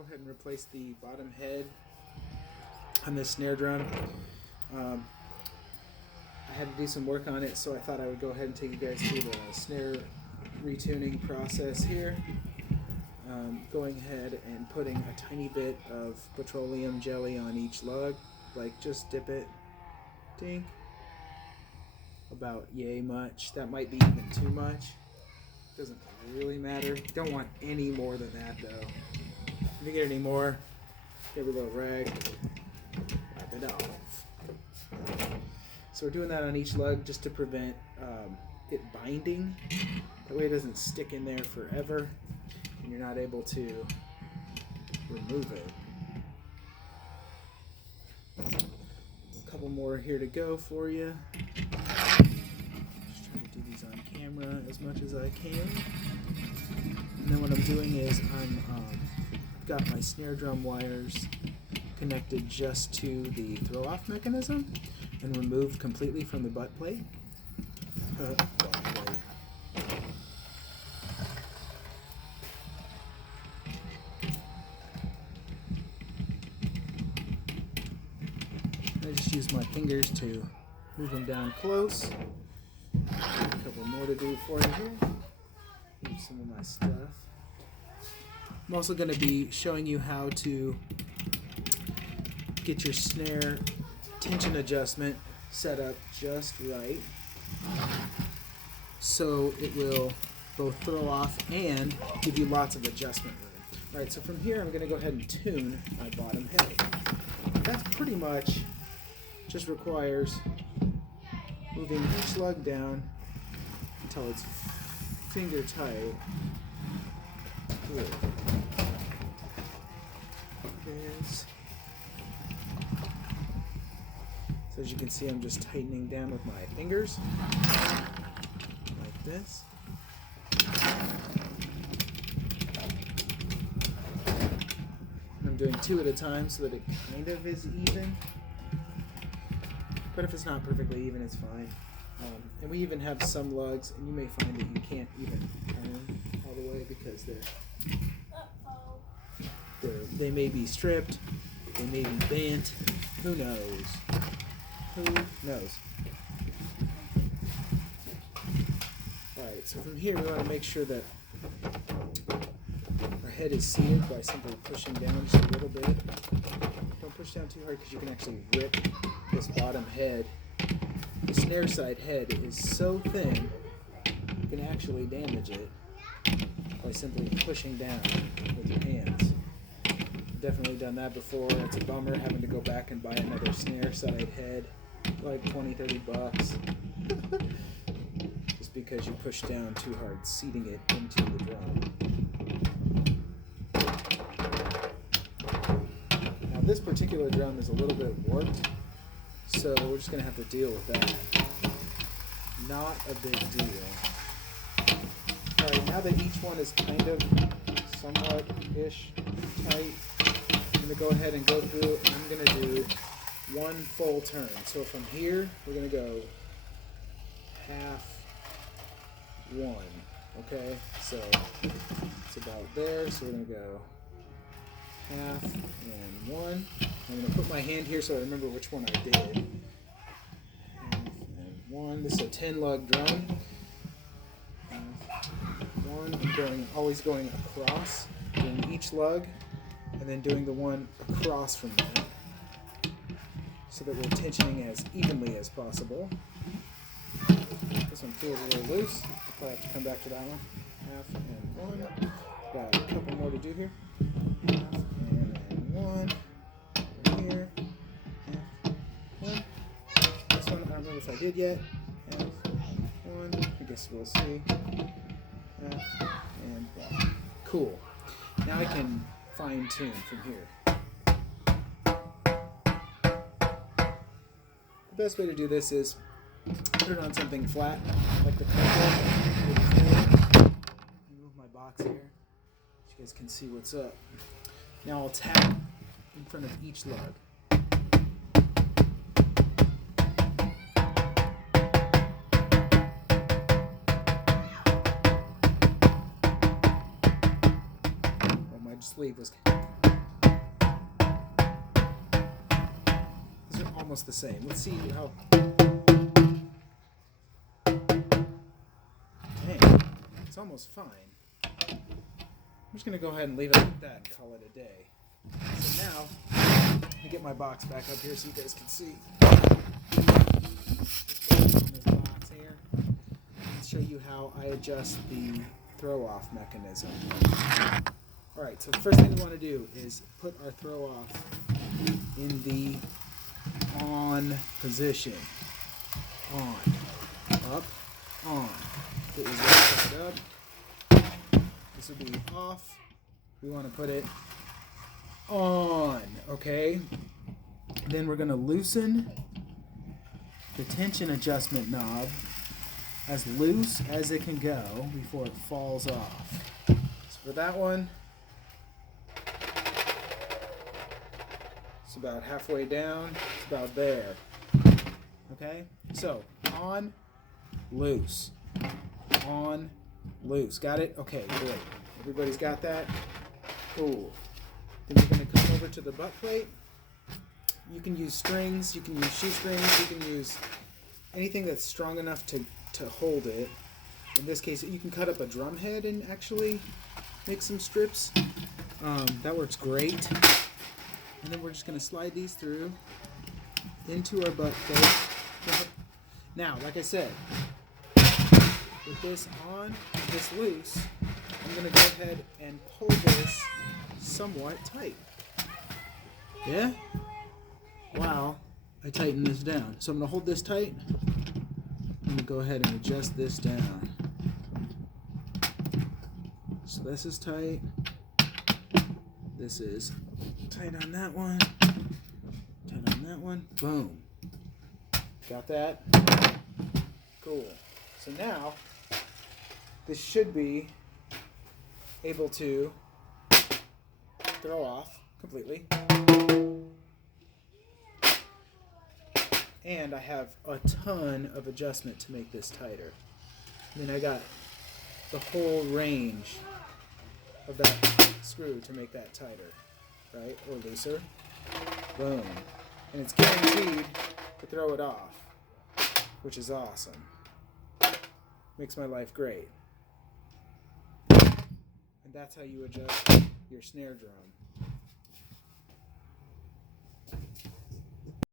go ahead and replace the bottom head on this snare drum. I had to do some work on it, so I thought I would go ahead and take you guys through the snare retuning process here. Going ahead and putting a tiny bit of petroleum jelly on each lug, like just dip it, dink, about yay much. That might be even too much. Doesn't really matter. You don't want any more than that though. If you get any more, give it a little rag, wipe it off. So we're doing that on each lug just to prevent it binding. That way it doesn't stick in there forever and you're not able to remove it. A couple more here to go for you. Just trying to do these on camera as much as I can. And then what I'm doing is I've got my snare drum wires connected just to the throw-off mechanism and removed completely from the butt plate. I just use my fingers to move them down close. A couple more to do for you here. Use some of my stuff. I'm also going to be showing you how to get your snare tension adjustment set up just right so it will both throw off and give you lots of adjustment room. Alright, so from here I'm going to go ahead and tune my bottom head. That's pretty much just requires moving each lug down until it's finger tight. Good. This. So as you can see, I'm just tightening down with my fingers, like this. And I'm doing 2 at a time so that it kind of is even. But if it's not perfectly even, it's fine. And we even have some lugs, and you may find that you can't even turn all the way because they may be stripped, they may be bent. Who knows? Who knows? Alright, so from here we want to make sure that our head is seated by simply pushing down just a little bit. Don't push down too hard because you can actually rip this bottom head. The snare side head is so thin you can actually damage it by simply pushing down with your hands. I've definitely done that before. It's a bummer having to go back and buy another snare side head, like $20-$30 just because you push down too hard, seating it into the drum. Now this particular drum is a little bit warped, so we're just going to have to deal with that. Not a big deal. Alright, now that each one is kind of somewhat-ish tight, I'm going to go ahead and go through and I'm going to do one full turn. So from here, we're going to go half one. Okay, so it's about there. So we're going to go half and one. I'm going to put my hand here so I remember which one I did. Half and one. This is a 10 lug drum. Half, one. I'm always going across, doing each lug, and then doing the one across from there, so that we're tensioning as evenly as possible. This one feels a little loose. I'll probably have to come back to that one. Half and one. Got a couple more to do here. Half and one. Over here. Half, one. This one, I don't remember if I did yet. Half, one. I guess we'll see. Half and one. Cool. Now I can fine tune from here. The best way to do this is put it on something flat, like the console. Move my box here so you guys can see what's up. Now I'll tap in front of each lug. Oh, my sleeve was... these are almost the same. Let's see how. Dang, it's almost fine. I'm just going to go ahead and leave it like that and call it a day. So now, let me get my box back up here so you guys can see. Just on this box here. I'll show you how I adjust the throw-off mechanism. Alright, so the first thing we want to do is put our throw-off in the on position. On. Up. On. Put your right side up. This will be off. We want to put it on, okay? Then we're going to loosen the tension adjustment knob as loose as it can go before it falls off. So for that one, it's about halfway down. It's about there. Okay? So, on, loose. On, loose. Got it? Okay, great. Everybody's got that? Cool. Then you're going to come over to the butt plate. You can use strings, you can use shoestrings, you can use anything that's strong enough to hold it. In this case, you can cut up a drum head and actually make some strips. That works great. And then we're just going to slide these through into our butt plate. Now, like I said, with this on, this loose, I'm going to go ahead and pull this somewhat tight. Yeah? Wow, I tighten this down. So I'm going to hold this tight. I'm going to go ahead and adjust this down. So this is tight. This is tight on that one. Tight on that one. Boom. Got that? Cool. So now, this should be able to throw off completely. And I have a ton of adjustment to make this tighter. I mean, I got the whole range of that screw to make that tighter, right? Or looser. Boom. And it's guaranteed to throw it off, which is awesome. Makes my life great. And that's how you adjust your snare drum.